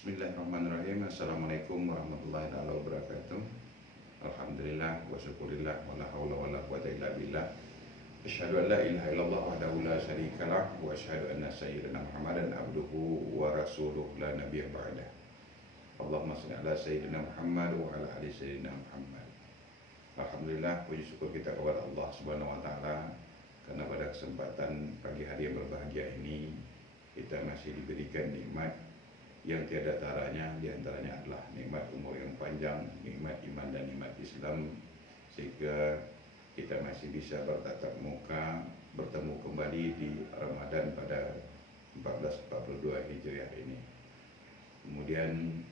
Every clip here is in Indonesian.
Bismillahirrahmanirrahim. Assalamualaikum warahmatullahi wabarakatuh. Alhamdulillah wa syukurillah wa la hawla wa la quwwata illa billah. Asyhadu an la ilaha illallah wahdahu la syarikalah wa asyhadu anna sayyidina Muhammadan abduhu wa rasuluh la nabiyya ba'dah. Allahumma shalli ala sayyidina Muhammad wa ala ali sayyidina Muhammad. Alhamdulillah, puji syukur kita kepada Allah Subhanahu wa taala karena pada kesempatan pagi hari yang berbahagia ini kita masih diberikan nikmat yang tiada taranya, diantaranya adalah nikmat umur yang panjang, nikmat iman dan nikmat Islam, sehingga kita masih bisa bertatap muka, bertemu kembali di Ramadan pada 1442 Hijriah ini. Kemudian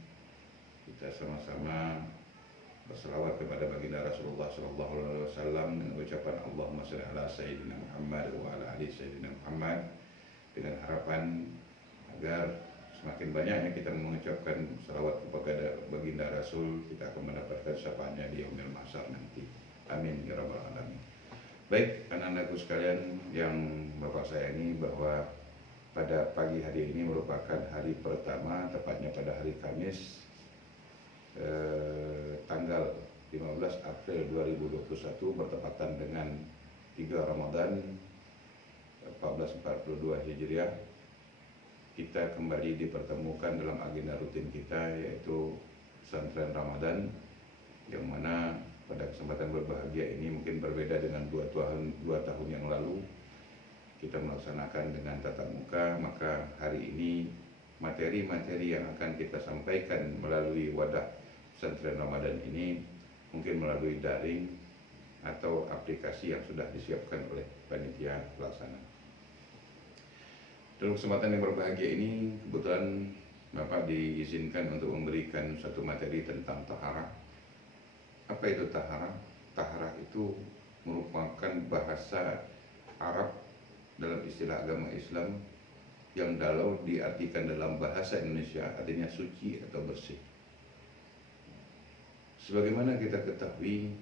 kita sama-sama berselawat kepada baginda Rasulullah SAW dengan ucapan Allahumma shalli ala sayyidina Muhammad wa ala ali sayyidina Muhammad, dengan harapan agar semakin banyaknya kita mengucapkan salawat kepada baginda Rasul, kita akan mendapatkan syafaatnya di yaumil mahsyar nanti. Amin ya rabbal alamin. Baik, anak-anakku sekalian yang Bapak sayangi, bahwa pada pagi hari ini merupakan hari pertama, tepatnya pada hari Kamis, tanggal 15 April 2021, bertepatan dengan 3 Ramadan 1442 Hijriah. Kita kembali dipertemukan dalam agenda rutin kita, yaitu pesantren Ramadan, yang mana pada kesempatan berbahagia ini mungkin berbeda dengan dua tahun yang lalu kita melaksanakan dengan tatap muka. Maka hari ini materi-materi yang akan kita sampaikan melalui wadah pesantren Ramadan ini mungkin melalui daring atau aplikasi yang sudah disiapkan oleh panitia pelaksana. Dalam kesempatan yang berbahagia ini, kebetulan Bapak diizinkan untuk memberikan satu materi tentang taharah. Apa itu taharah? Taharah itu merupakan bahasa Arab dalam istilah agama Islam yang kalau diartikan dalam bahasa Indonesia artinya suci atau bersih. Sebagaimana kita ketahui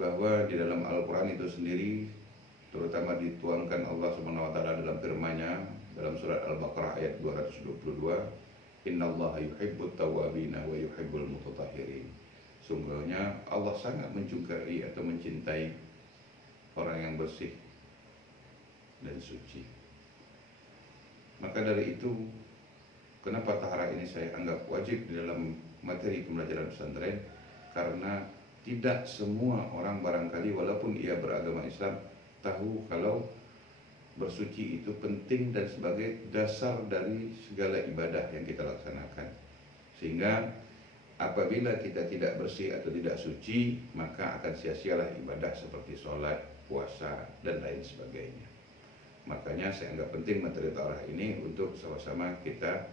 bahwa di dalam Al-Quran itu sendiri, terutama dituangkan Allah Subhanahu wa taala dalam firman-Nya dalam surat Al-Baqarah ayat 222, innallaha yuhibbut tawwabina wa yuhibbul mutatahhirin. Sungguhnya Allah sangat menyukai atau mencintai orang yang bersih dan suci. Maka dari itu, kenapa taharah ini saya anggap wajib di dalam materi pembelajaran pesantren? Karena tidak semua orang barangkali walaupun ia beragama Islam tahu kalau bersuci itu penting dan sebagai dasar dari segala ibadah yang kita laksanakan. Sehingga apabila kita tidak bersih atau tidak suci, maka akan sia-sialah ibadah seperti sholat, puasa, dan lain sebagainya. Makanya saya anggap penting materi taharah ini untuk sama-sama kita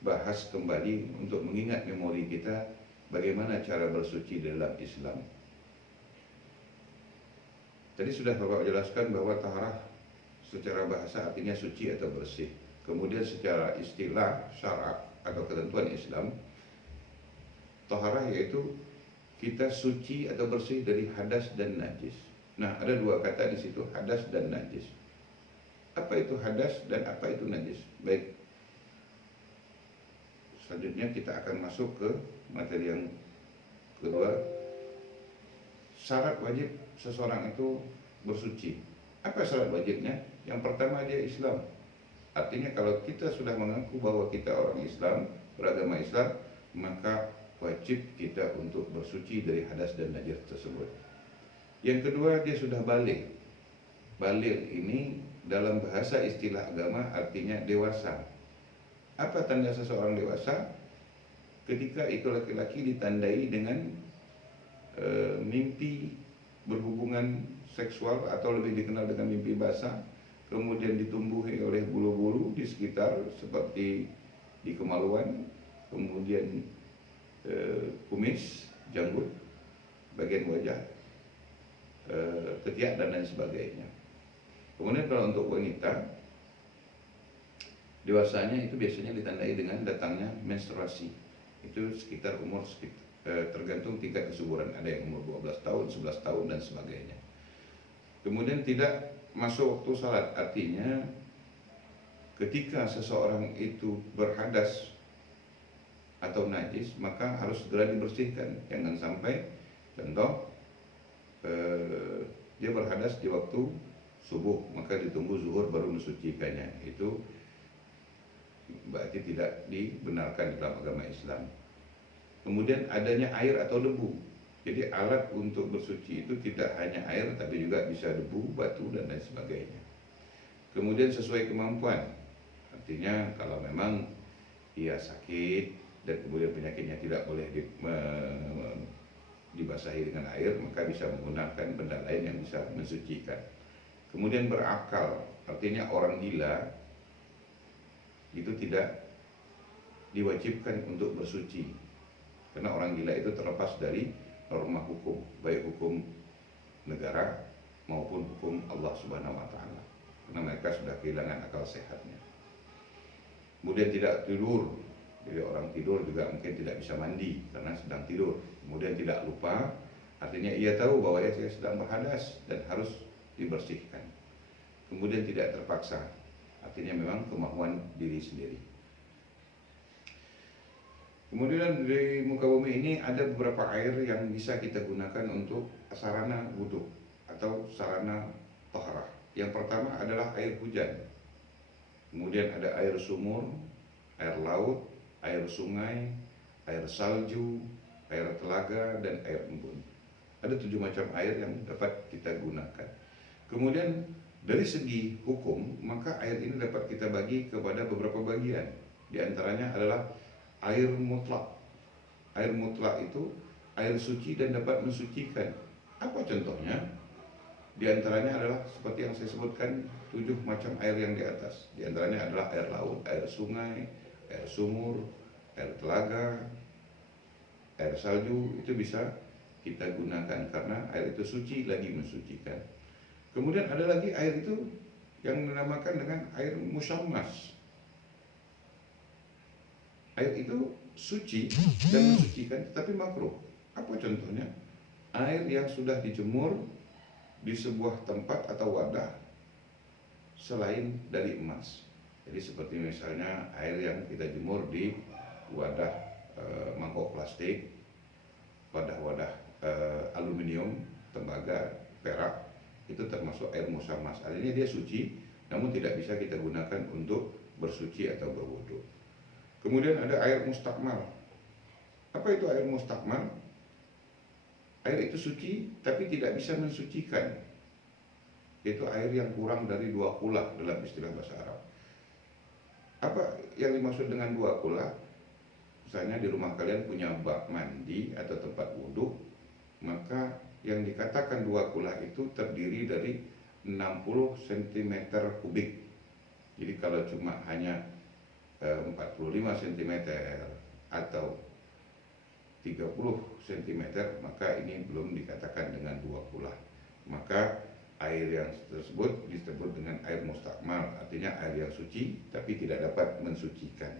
bahas kembali untuk mengingat memori kita bagaimana cara bersuci dalam Islam. Tadi sudah Bapak jelaskan bahwa taharah secara bahasa artinya suci atau bersih. Kemudian secara istilah syarak atau ketentuan Islam, taharah yaitu kita suci atau bersih dari hadas dan najis. Nah, ada dua kata di situ, hadas dan najis. Apa itu hadas dan apa itu najis? Baik. Selanjutnya kita akan masuk ke materi yang kedua. Syarat wajib seseorang itu bersuci. Apa syarat wajibnya? Yang pertama, dia Islam. Artinya kalau kita sudah mengaku bahwa kita orang Islam, beragama Islam, maka wajib kita untuk bersuci dari hadas dan najis tersebut. Yang kedua, dia sudah baligh. Baligh ini dalam bahasa istilah agama artinya dewasa. Apa tanda seseorang dewasa? Ketika itu laki-laki ditandai dengan mimpi berhubungan seksual atau lebih dikenal dengan mimpi basah, kemudian ditumbuhi oleh bulu-bulu di sekitar seperti di kemaluan, kemudian kumis, janggut, bagian wajah, ketiak dan lain sebagainya. Kemudian kalau untuk wanita, dewasanya itu biasanya ditandai dengan datangnya menstruasi. Itu sekitar umur tergantung tingkat kesuburan, ada yang umur 12 tahun, 11 tahun dan sebagainya. Kemudian tidak masuk waktu salat, artinya ketika seseorang itu berhadas atau najis, maka harus segera dibersihkan. Jangan sampai contoh dia berhadas di waktu subuh, maka ditunggu zuhur baru mensucikannya. Itu berarti tidak dibenarkan dalam agama Islam. Kemudian adanya air atau debu. Jadi alat untuk bersuci itu tidak hanya air, tapi juga bisa debu, batu, dan lain sebagainya. Kemudian sesuai kemampuan. Artinya kalau memang ia sakit dan kemudian penyakitnya tidak boleh dibasahi dengan air, maka bisa menggunakan benda lain yang bisa mensucikan. Kemudian berakal, artinya orang gila itu tidak diwajibkan untuk bersuci, karena orang gila itu terlepas dari norma hukum, baik hukum negara maupun hukum Allah Subhanahu wa Ta'ala, karena mereka sudah kehilangan akal sehatnya. Kemudian tidak tidur, jadi orang tidur juga mungkin tidak bisa mandi karena sedang tidur. Kemudian tidak lupa, artinya ia tahu bahwa ia sedang berhadas dan harus dibersihkan. Kemudian tidak terpaksa, artinya memang kemauan diri sendiri. Kemudian di muka bumi ini ada beberapa air yang bisa kita gunakan untuk sarana wudhu atau sarana taharah. Yang pertama adalah air hujan. Kemudian ada air sumur, air laut, air sungai, air salju, air telaga, dan air embun. Ada 7 macam air yang dapat kita gunakan. Kemudian dari segi hukum, maka air ini dapat kita bagi kepada beberapa bagian. Di antaranya adalah air mutlak. Air mutlak itu air suci dan dapat mensucikan. Apa contohnya? Di antaranya adalah seperti yang saya sebutkan, 7 macam air yang di atas. Di antaranya adalah air laut, air sungai, air sumur, air telaga, air salju. Itu bisa kita gunakan karena air itu suci lagi mensucikan. Kemudian ada lagi air itu yang dinamakan dengan air musyammas. Air itu suci dan mensucikan, tetapi makruh. Apa contohnya? Air yang sudah dijemur di sebuah tempat atau wadah selain dari emas. Jadi seperti misalnya air yang kita jemur di wadah mangkok plastik, wadah-wadah aluminium, tembaga, perak, itu termasuk air musyammas. Artinya dia suci, namun tidak bisa kita gunakan untuk bersuci atau berwudu. Kemudian ada air mustakmal. Apa itu air mustakmal? Air itu suci tapi tidak bisa mensucikan. Itu air yang kurang dari 2 kula dalam istilah bahasa Arab. Apa yang dimaksud dengan 2 kula? Misalnya di rumah kalian punya bak mandi atau tempat wudhu, maka yang dikatakan 2 kula itu terdiri dari 60 cm kubik. Jadi kalau cuma hanya 45 cm atau 30 cm, maka ini belum dikatakan dengan 2 kula. Maka air yang tersebut disebut dengan air mustakmal, artinya air yang suci tapi tidak dapat mensucikan.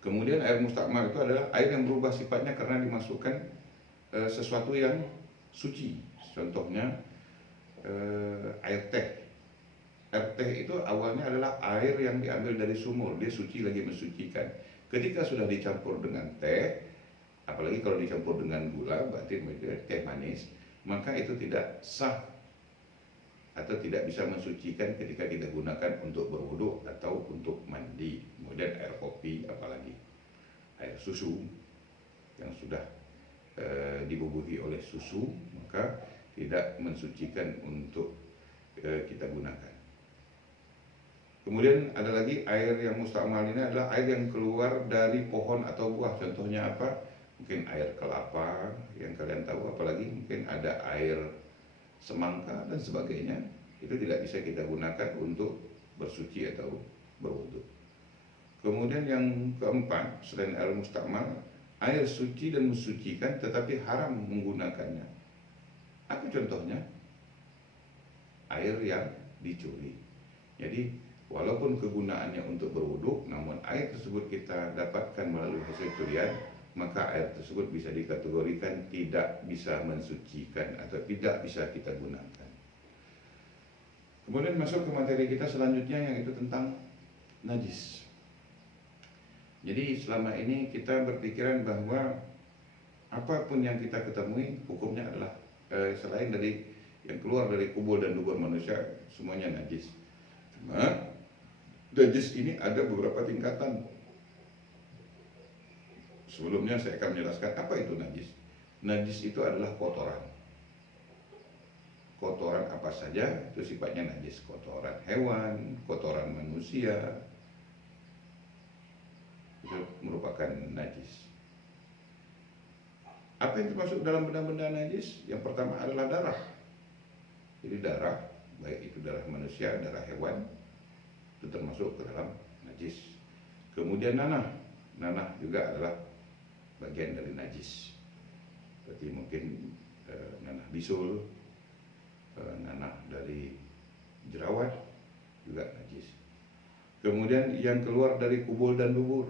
Kemudian air mustakmal itu adalah air yang berubah sifatnya karena dimasukkan sesuatu yang suci. Contohnya air teh. Air teh itu awalnya adalah air yang diambil dari sumur, dia suci lagi mensucikan. Ketika sudah dicampur dengan teh, apalagi kalau dicampur dengan gula, berarti teh manis, maka itu tidak sah atau tidak bisa mensucikan ketika kita gunakan untuk berwudu atau untuk mandi. Kemudian air kopi, apalagi air susu yang sudah dibubuhi oleh susu, maka tidak mensucikan untuk kita gunakan. Kemudian ada lagi air yang mustakmal, ini adalah air yang keluar dari pohon atau buah. Contohnya apa? Mungkin air kelapa yang kalian tahu, apalagi mungkin ada air semangka dan sebagainya. Itu tidak bisa kita gunakan untuk bersuci atau berwudu. Kemudian yang keempat, selain air mustakmal, air suci dan mensucikan tetapi haram menggunakannya. Apa contohnya? Air yang dicuri. Jadi walaupun kegunaannya untuk berwudu, namun air tersebut kita dapatkan melalui hasil curian, maka air tersebut bisa dikategorikan tidak bisa mensucikan atau tidak bisa kita gunakan. Kemudian masuk ke materi kita selanjutnya, yang itu tentang najis. Jadi selama ini kita berpikiran bahwa apapun yang kita ketemui hukumnya adalah selain dari yang keluar dari kubur dan dubur manusia semuanya najis. Cuma najis ini ada beberapa tingkatan. Sebelumnya saya akan menjelaskan apa itu najis. Najis itu adalah kotoran. Kotoran apa saja itu sifatnya najis. Kotoran hewan, kotoran manusia, itu merupakan najis. Apa yang termasuk dalam benda-benda najis? Yang pertama adalah darah. Jadi darah, baik itu darah manusia, darah hewan, itu termasuk ke dalam najis. Kemudian nanah. Nanah juga adalah bagian dari najis. Seperti mungkin nanah bisul, nanah dari jerawat juga najis. Kemudian yang keluar dari kubul dan dubur.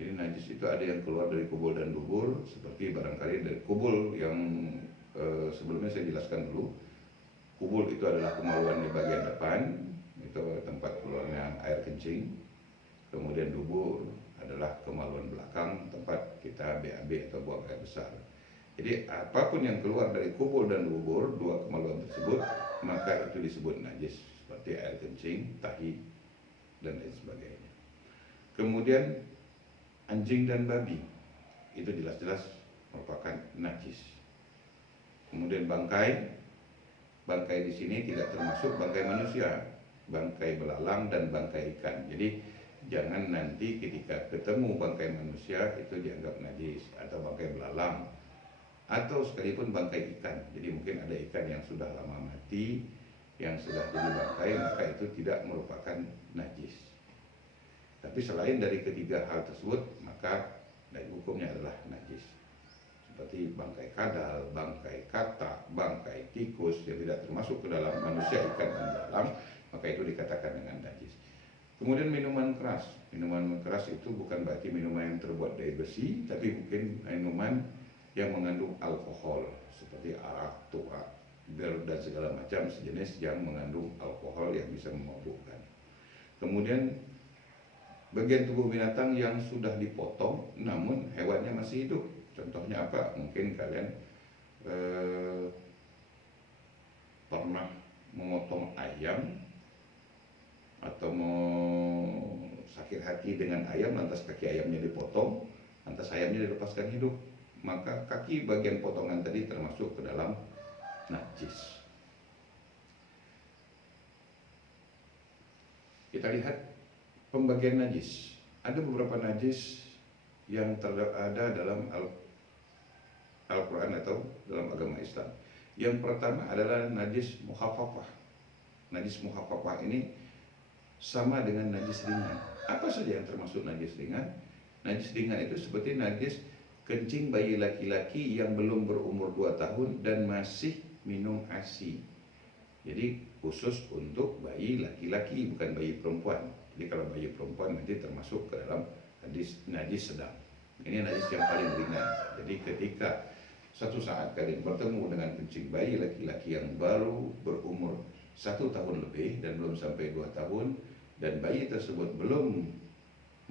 Jadi najis itu ada yang keluar dari kubul dan dubur, seperti barangkali dari kubul yang sebelumnya saya jelaskan dulu. Kubul itu adalah kemaluan di bagian depan, itu tempat keluarnya air kencing. Kemudian dubur adalah kemaluan belakang, tempat kita BAB atau buang air besar. Jadi apapun yang keluar dari kubul dan dubur, dua kemaluan tersebut, maka itu disebut najis, seperti air kencing, tahi, dan lain sebagainya. Kemudian anjing dan babi, itu jelas-jelas merupakan najis. Kemudian bangkai di sini tidak termasuk bangkai manusia, bangkai belalang dan bangkai ikan. Jadi jangan nanti ketika ketemu bangkai manusia itu dianggap najis, atau bangkai belalang, atau sekalipun bangkai ikan. Jadi mungkin ada ikan yang sudah lama mati, yang sudah jadi bangkai, maka itu tidak merupakan najis. Tapi selain dari ketiga hal tersebut, maka dari hukumnya adalah najis. Seperti bangkai kadal, bangkai katak, bangkai tikus yang tidak termasuk ke dalam manusia, ikan, dan belalang, maka itu dikatakan dengan najis. Kemudian minuman keras. Minuman keras itu bukan berarti minuman yang terbuat dari besi, tapi mungkin minuman yang mengandung alkohol, seperti arak, tuak, bir, dan segala macam sejenis yang mengandung alkohol yang bisa memabukkan. Kemudian bagian tubuh binatang yang sudah dipotong namun hewannya masih hidup. Contohnya apa? Mungkin kalian pernah memotong ayam, atau mau sakit hati dengan ayam, lantas kaki ayamnya dipotong, lantas ayamnya dilepaskan hidup, maka kaki bagian potongan tadi termasuk ke dalam najis. Kita lihat pembagian najis. Ada beberapa najis yang ada dalam Al-Quran atau dalam agama Islam. Yang pertama adalah najis mukhafafah. Najis mukhafafah ini sama dengan najis ringan. Apa saja yang termasuk najis ringan? Najis ringan itu seperti najis kencing bayi laki-laki yang belum berumur 2 tahun dan masih minum ASI. Jadi khusus untuk bayi laki-laki, bukan bayi perempuan. Jadi kalau bayi perempuan nanti termasuk ke dalam najis sedang. Ini najis yang paling ringan. Jadi ketika satu saat kalian bertemu dengan kencing bayi laki-laki yang baru berumur 1 tahun lebih dan belum sampai 2 tahun, dan bayi tersebut belum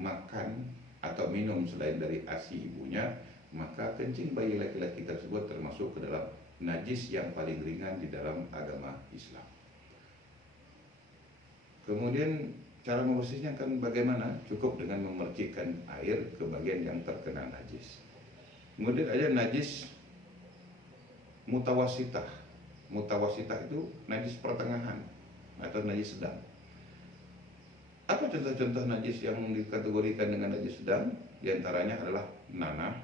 makan atau minum selain dari ASI ibunya, maka kencing bayi laki-laki tersebut termasuk ke dalam najis yang paling ringan di dalam agama Islam. Kemudian cara membersihnya kan bagaimana? Cukup dengan memercikkan air ke bagian yang terkena najis. Kemudian ada najis mutawasitah. Mutawasitah itu najis pertengahan atau najis sedang. Apa contoh-contoh najis yang dikategorikan dengan najis sedang? Di antaranya adalah nanah,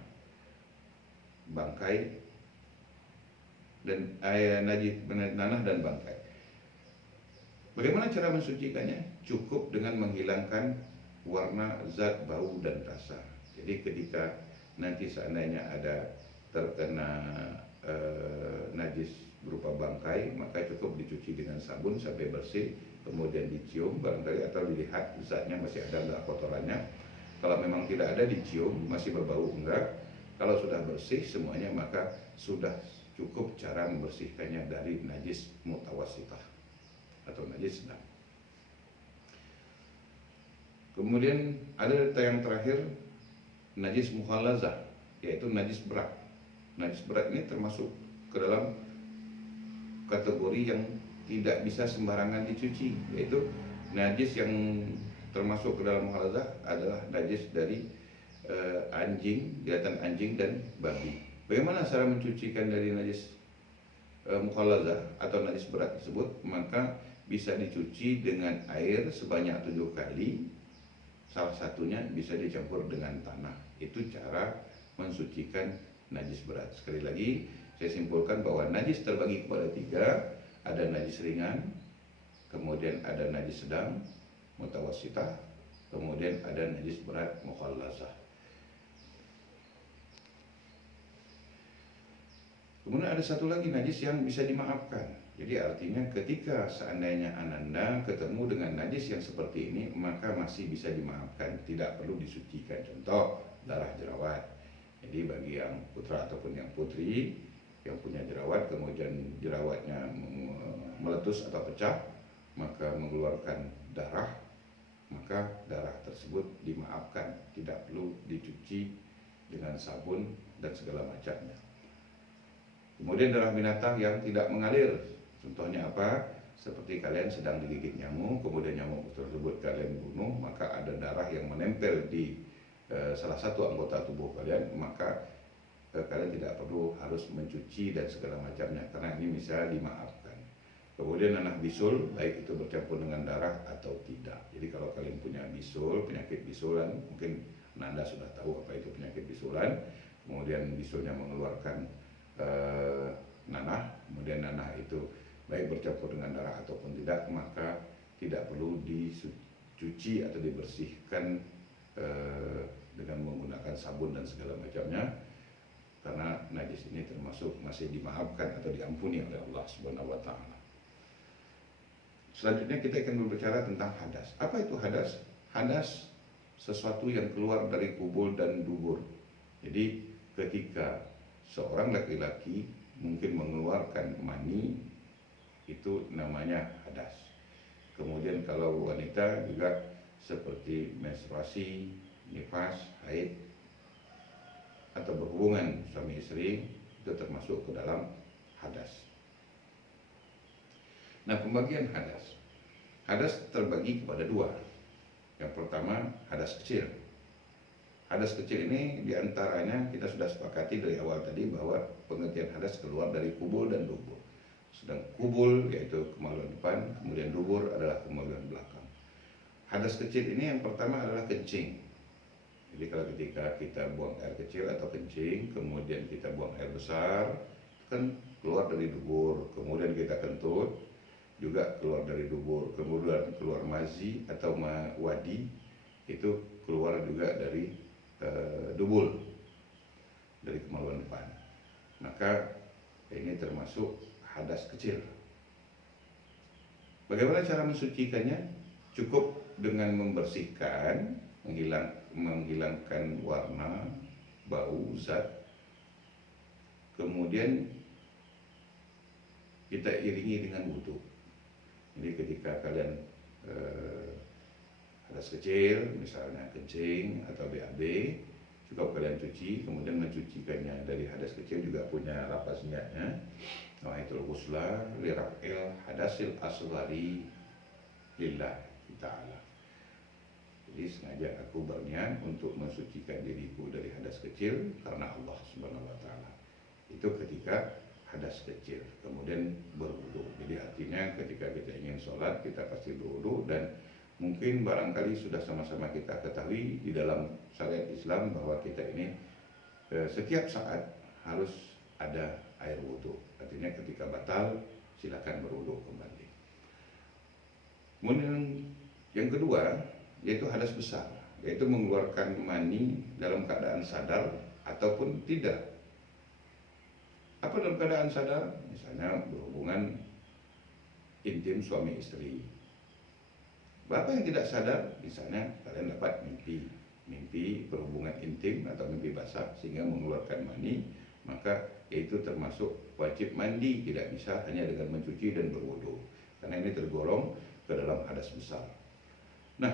bangkai, dan nanah dan bangkai. Bagaimana cara mensucikannya? Cukup dengan menghilangkan warna, zat, bau, dan rasa. Jadi ketika nanti seandainya ada terkena najis berupa bangkai, maka cukup dicuci dengan sabun sampai bersih, kemudian dicium barangkali, atau dilihat zatnya masih ada enggak kotorannya. Kalau memang tidak ada, dicium masih berbau enggak. Kalau sudah bersih semuanya, maka sudah cukup cara membersihkannya dari najis mutawasitah atau najis sedang. Kemudian ada yang terakhir najis mukhallazah, yaitu najis berat. Najis berat ini termasuk ke dalam kategori yang tidak bisa sembarangan dicuci, yaitu najis yang termasuk ke dalam mukhallazah adalah najis dari anjing, giatan anjing dan babi. Bagaimana cara mencucikan dari najis mukhallazah atau najis berat tersebut? Maka bisa dicuci dengan air sebanyak 7 kali. Salah satunya bisa dicampur dengan tanah. Itu cara mensucikan najis berat. Sekali lagi saya simpulkan bahwa najis terbagi kepada 3. Ada najis ringan, kemudian ada najis sedang, mutawassitah, kemudian ada najis berat, mukhallazah. Kemudian ada satu lagi najis yang bisa dimaafkan. Jadi artinya ketika seandainya Ananda ketemu dengan najis yang seperti ini, maka masih bisa dimaafkan, tidak perlu disucikan. Contoh, darah jerawat. Jadi bagi yang putra ataupun yang putri yang punya jerawat, kemudian jerawatnya meletus atau pecah, maka mengeluarkan darah, maka darah tersebut dimaafkan, tidak perlu dicuci dengan sabun dan segala macamnya. Kemudian darah binatang yang tidak mengalir, contohnya apa? Seperti kalian sedang digigit nyamuk, kemudian nyamuk tersebut kalian bunuh, maka ada darah yang menempel di salah satu anggota tubuh kalian, maka kalian tidak perlu harus mencuci dan segala macamnya, karena ini bisa dimaafkan. Kemudian nanah bisul, baik itu bercampur dengan darah atau tidak. Jadi kalau kalian punya bisul, penyakit bisulan, mungkin Anda sudah tahu apa itu penyakit bisulan. Kemudian bisulnya mengeluarkan nanah, kemudian nanah itu baik bercampur dengan darah ataupun tidak, maka tidak perlu dicuci atau dibersihkan dengan menggunakan sabun dan segala macamnya, karena najis ini termasuk masih dimaafkan atau diampuni oleh Allah Subhanahu wa taala. Selanjutnya kita akan berbicara tentang hadas. Apa itu hadas? Hadas sesuatu yang keluar dari kubul dan dubur. Jadi ketika seorang laki-laki mungkin mengeluarkan mani, itu namanya hadas. Kemudian kalau wanita juga seperti menstruasi, nifas, haid, atau berhubungan suami istri, itu termasuk ke dalam hadas. Nah, pembagian hadas. Hadas terbagi kepada 2. Yang pertama, hadas kecil. Hadas kecil ini diantaranya kita sudah sepakati dari awal tadi bahwa pengertian hadas keluar dari kubul dan dubur. Sedang kubul yaitu kemaluan depan, kemudian dubur adalah kemaluan belakang. Hadas kecil ini yang pertama adalah kencing. Jadi kalau ketika kita buang air kecil atau kencing, kemudian kita buang air besar, kan keluar dari dubur, kemudian kita kentut, juga keluar dari dubur, kemudian keluar mazi atau wadi, itu keluar juga dari dubul, dari kemaluan depan. Maka ini termasuk hadas kecil. Bagaimana cara mensucikannya? Cukup dengan membersihkan, menghilangkan warna, bau, zat. Kemudian kita iringi dengan wudu. Jadi ketika kalian hadas kecil, misalnya kencing atau BAB, cukup kalian cuci, kemudian mencucikannya dari hadas kecil juga punya lapas niatnya. Nawaitul ghusla li raf'il hadasil asghari lillah ta'ala. Jadi sengaja aku berniat untuk mensucikan diriku dari hadas kecil karena Allah Subhanahu wa taala. Itu ketika hadas kecil, kemudian berwudu. Jadi artinya ketika kita ingin sholat, kita pasti berwudu, dan mungkin barangkali sudah sama-sama kita ketahui di dalam syariat Islam bahwa kita ini setiap saat harus ada air wudu. Artinya ketika batal, silakan berwudu kembali. Kemudian yang kedua yaitu hadas besar, yaitu mengeluarkan mani dalam keadaan sadar ataupun tidak. Apa dalam keadaan sadar? Misalnya berhubungan intim suami istri. Bapak yang tidak sadar, misalnya kalian dapat mimpi berhubungan intim atau mimpi basah sehingga mengeluarkan mani, maka itu termasuk wajib mandi, tidak bisa hanya dengan mencuci dan berwudu, karena ini tergolong ke dalam hadas besar. Nah,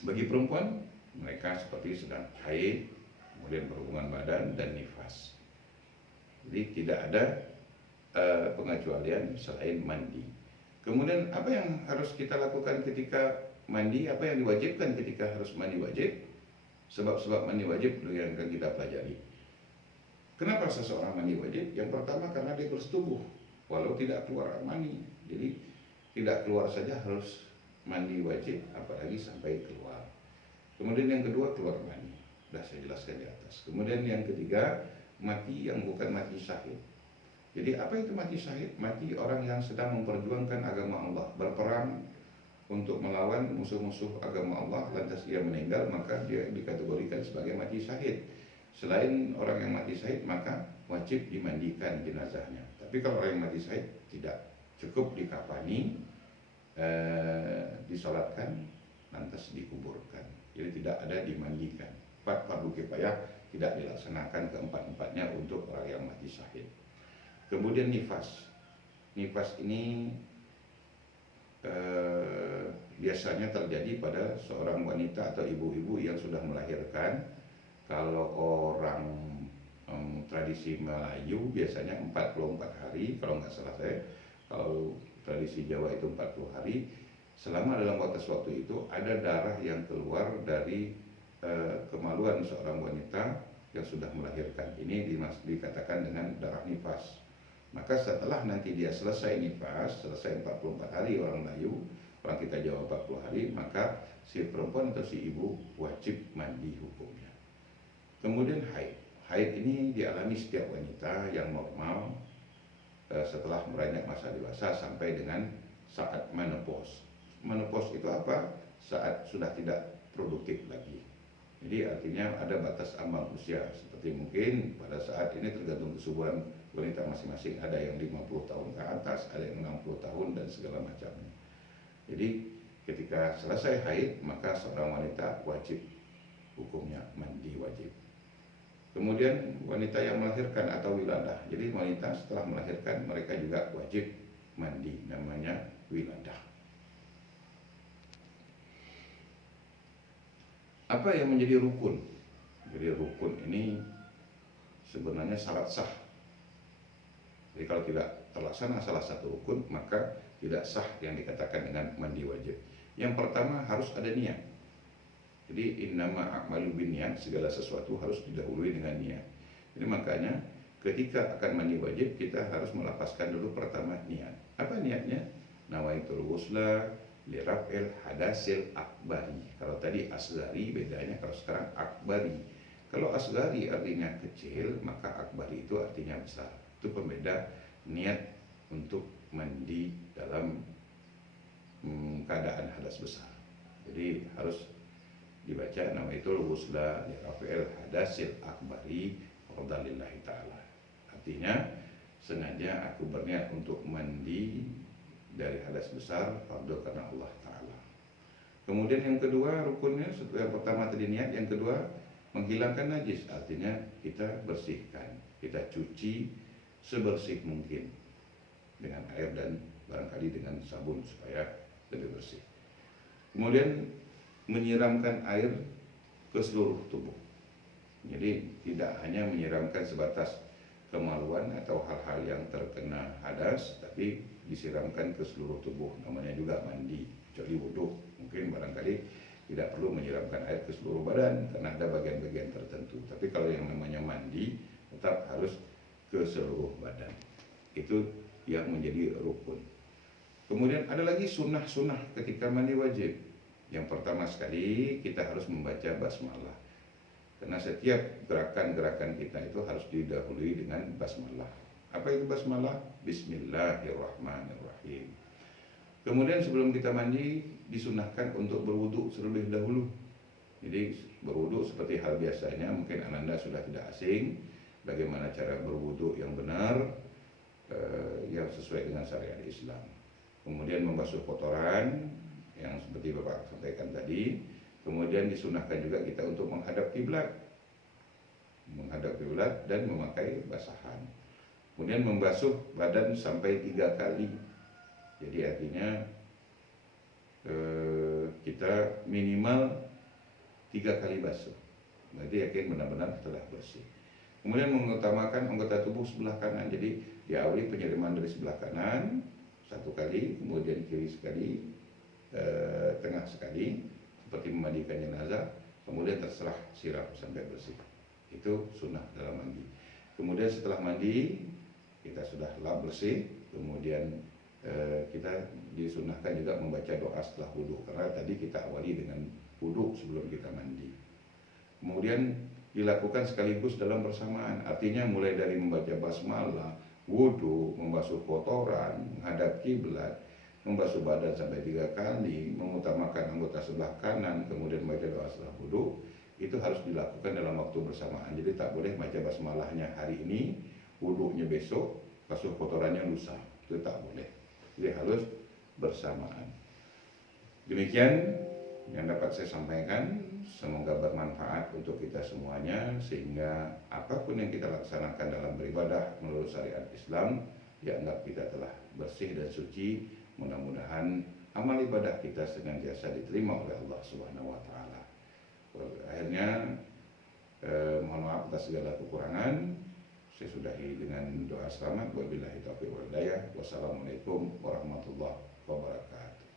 Bagi perempuan, mereka seperti sedang haid, kemudian berhubungan badan dan nifas. Jadi tidak ada pengecualian selain mandi. Kemudian apa yang harus kita lakukan ketika mandi? Apa yang diwajibkan ketika harus mandi wajib? Sebab-sebab mandi wajib yang akan kita pelajari. Kenapa seseorang mandi wajib? Yang pertama karena dia bersetubuh, walau tidak keluar air mani. Jadi tidak keluar saja harus mandi wajib, apalagi sampai keluar. Kemudian yang kedua keluar mani, sudah saya jelaskan di atas. Kemudian yang ketiga mati yang bukan mati syahid. Jadi apa itu mati syahid? Mati orang yang sedang memperjuangkan agama Allah, berperang untuk melawan musuh-musuh agama Allah, lantas ia meninggal, maka dia dikategorikan sebagai mati syahid. Selain orang yang mati syahid, maka wajib dimandikan jenazahnya. Tapi kalau orang yang mati syahid tidak, cukup dikafani, disolatkan, lantas dikuburkan. Jadi tidak ada dimandikan. 4 fardu kifayah tidak dilaksanakan keempat-empatnya untuk orang yang mati syahid. Kemudian nifas. Nifas ini biasanya terjadi pada seorang wanita atau ibu-ibu yang sudah melahirkan. Kalau orang tradisi Melayu biasanya 44 hari, kalau nggak salah saya. Kalau tradisi Jawa itu 40 hari. Selama dalam batas waktu itu ada darah yang keluar dari kemaluan seorang wanita yang sudah melahirkan. Ini dikatakan dengan darah nifas. Maka setelah nanti dia selesai nifas, selesai 44 hari orang Melayu, orang kita Jawa 40 hari, maka si perempuan atau si ibu wajib mandi hukumnya. Kemudian haid. Haid ini dialami setiap wanita yang normal setelah beranjak masa dewasa sampai dengan saat menopause. Menopause itu apa? Saat sudah tidak produktif lagi. Jadi artinya ada batas ambang usia. Seperti mungkin pada saat ini tergantung kesuburan wanita masing-masing. Ada yang 50 tahun ke atas, ada yang 60 tahun dan segala macamnya. Jadi ketika selesai haid, maka seorang wanita wajib hukumnya mandi wajib. Kemudian wanita yang melahirkan atau wiladah. Jadi wanita setelah melahirkan mereka juga wajib mandi, namanya wiladah. Apa yang menjadi rukun? Jadi rukun ini sebenarnya syarat sah. Jadi kalau tidak terlaksana salah satu rukun, maka tidak sah yang dikatakan dengan mandi wajib. Yang pertama harus ada niat. Jadi innama a'malu binniyat, segala sesuatu harus didahului dengan niat. Jadi makanya ketika akan mandi wajib kita harus melapaskan dulu pertama niat. Apa niatnya? Nawaitul ghusla liraf'il hadasil akbari. Kalau tadi asgari bedanya, kalau sekarang akbari. Kalau asgari artinya kecil, maka akbari itu artinya besar. Itu pembeda niat untuk mandi dalam keadaan hadas besar. Jadi harus dibaca nawaitul ghusla liraf'il hadasil akbari fardalillahi ta'ala. Artinya sengaja aku berniat untuk mandi dari hadas besar fardu karena Allah Ta'ala. Kemudian yang kedua rukunnya, yang pertama tadi niat, yang kedua menghilangkan najis, artinya kita bersihkan, kita cuci sebersih mungkin dengan air dan barangkali dengan sabun supaya lebih bersih. Kemudian menyiramkan air ke seluruh tubuh. Jadi tidak hanya menyiramkan sebatas kemaluan atau hal-hal yang terkena hadas, tapi disiramkan ke seluruh tubuh. Namanya juga mandi, kecuali wudhu. Mungkin barangkali tidak perlu menyiramkan air ke seluruh badan karena ada bagian-bagian tertentu. Tapi kalau yang namanya mandi tetap harus ke seluruh badan. Itu yang menjadi rukun. Kemudian ada lagi sunnah-sunnah ketika mandi wajib. Yang pertama sekali kita harus membaca basmalah. Karena setiap gerakan-gerakan kita itu harus didahului dengan basmalah. Apa itu basmalah? Bismillahirrahmanirrahim. Kemudian sebelum kita mandi disunahkan untuk berwudu terlebih dahulu. Jadi berwudu seperti hal biasanya, mungkin Ananda sudah tidak asing bagaimana cara berwudu yang benar, yang sesuai dengan syariat Islam. Kemudian membasuh kotoran yang seperti Bapak sampaikan tadi. Kemudian disunahkan juga kita untuk menghadap kiblat, dan memakai basahan. Kemudian membasuh badan sampai 3 kali. Jadi artinya kita minimal 3 kali basuh. Berarti yakin benar-benar telah bersih. Kemudian mengutamakan anggota tubuh sebelah kanan. Jadi diawali penyiraman dari sebelah kanan 1 kali, kemudian kiri sekali, tengah sekali, seperti memandikan jenazah. Kemudian terserah siram sampai bersih. Itu sunnah dalam mandi. Kemudian setelah mandi kita sudah lap bersih. Kemudian kita disunahkan juga membaca doa setelah wudhu, karena tadi kita awali dengan wudhu sebelum kita mandi. Kemudian dilakukan sekaligus dalam bersamaan, artinya mulai dari membaca basmalah, wudhu, membasuh kotoran, menghadap kiblat, membasuh badan sampai 3 kali, mengutamakan anggota sebelah kanan, kemudian membaca doa setelah wudhu. Itu harus dilakukan dalam waktu bersamaan. Jadi tak boleh baca basmalahnya hari ini, wudhunya besok, basuh kotorannya lusa. Itu tak boleh. Jadi harus bersamaan. Demikian yang dapat saya sampaikan. Semoga bermanfaat untuk kita semuanya, sehingga apapun yang kita laksanakan dalam beribadah menurut syariat Islam dianggap kita telah bersih dan suci. Mudah-mudahan amal ibadah kita senantiasa diterima oleh Allah Subhanahu wa taala. Akhirnya mohon maaf atas segala kekurangan. Saya sudahi dengan doa selamat. Wabillahi taufiq wal hidayah. Wassalamualaikum warahmatullahi wabarakatuh.